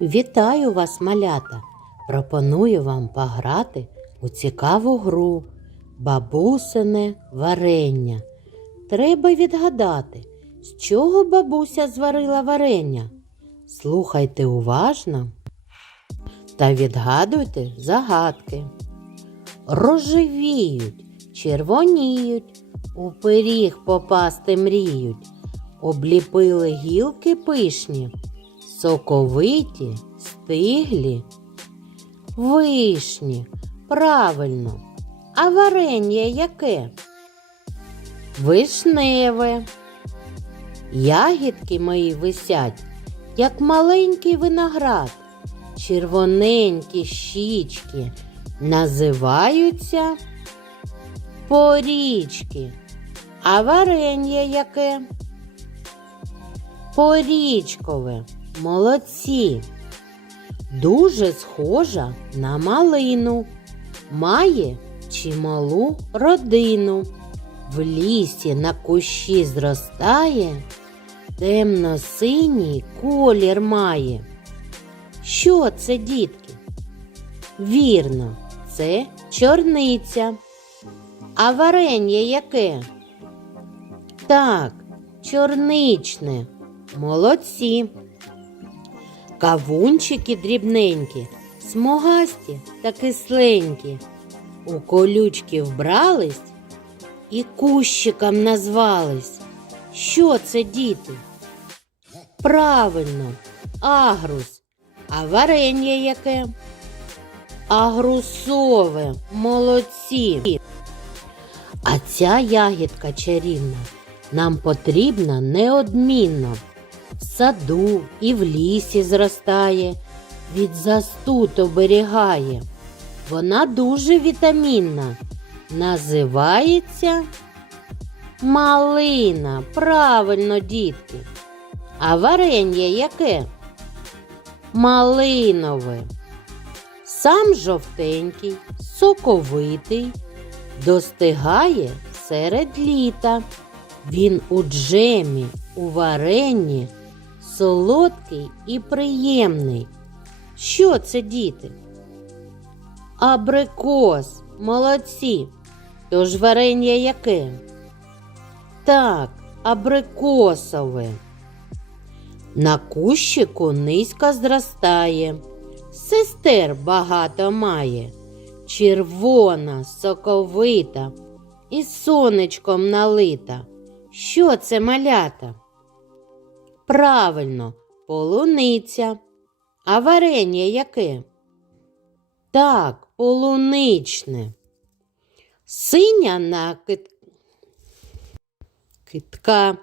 Вітаю вас, малята! Пропоную вам пограти у цікаву гру Бабусине варення. Треба відгадати, з чого бабуся зварила варення. Слухайте уважно та відгадуйте загадки. Рожевіють, червоніють, у пиріг попасти мріють, обліпили гілки пишні, соковиті, стиглі, вишні. Правильно. А варення яке? Вишневе. Ягідки мої висять, як маленький виноград. Червоненькі щічки називаються порічки. А варення яке? Порічкове. Молодці. Дуже схожа на малину. Має чималу родину. В лісі на кущі зростає, темно-синій колір має. Що це, дітки? Вірно, це чорниця. А варення яке? Так, чорничне. Молодці. Кавунчики дрібненькі, смугасті та кисленькі. У колючки вбрались і кущиком назвались. Що це, діти? Правильно, агрус. А варення яке? Агрусове, молодці. А ця ягідка чарівна нам потрібна неодмінно. В саду і в лісі зростає, від застуд оберігає. Вона дуже вітамінна. Називається малина. Правильно, дітки. А варення яке? Малинове. Сам жовтенький, соковитий, достигає серед літа. Він у джемі, у варенні, солодкий і приємний. Що це, діти? Абрикос, молодці. Тож варення яке? Так, абрикосове. На кущику низько зростає, сестер багато має, червона, соковита і сонечком налита. Що це малята? Правильно, полуниця. А варення яке? Так, полуничне. Синя накид... китка,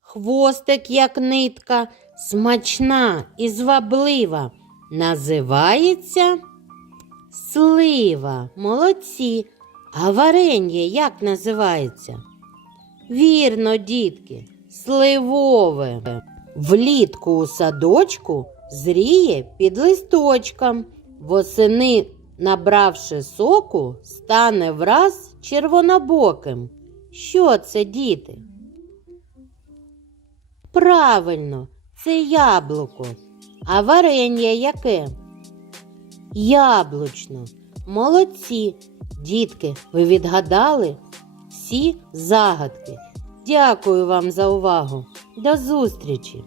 хвостик, як нитка, смачна і зваблива. Називається слива. Молодці. А варення як називається? Вірно, дітки, сливове. Влітку у садочку зріє під листочком. Восени, набравши соку, стане враз червонобоким. Що це, діти? Правильно, це яблуко. А варення яке? Яблучно. Молодці. Дітки, ви відгадали всі загадки. Дякую вам за увагу. До зустрічі!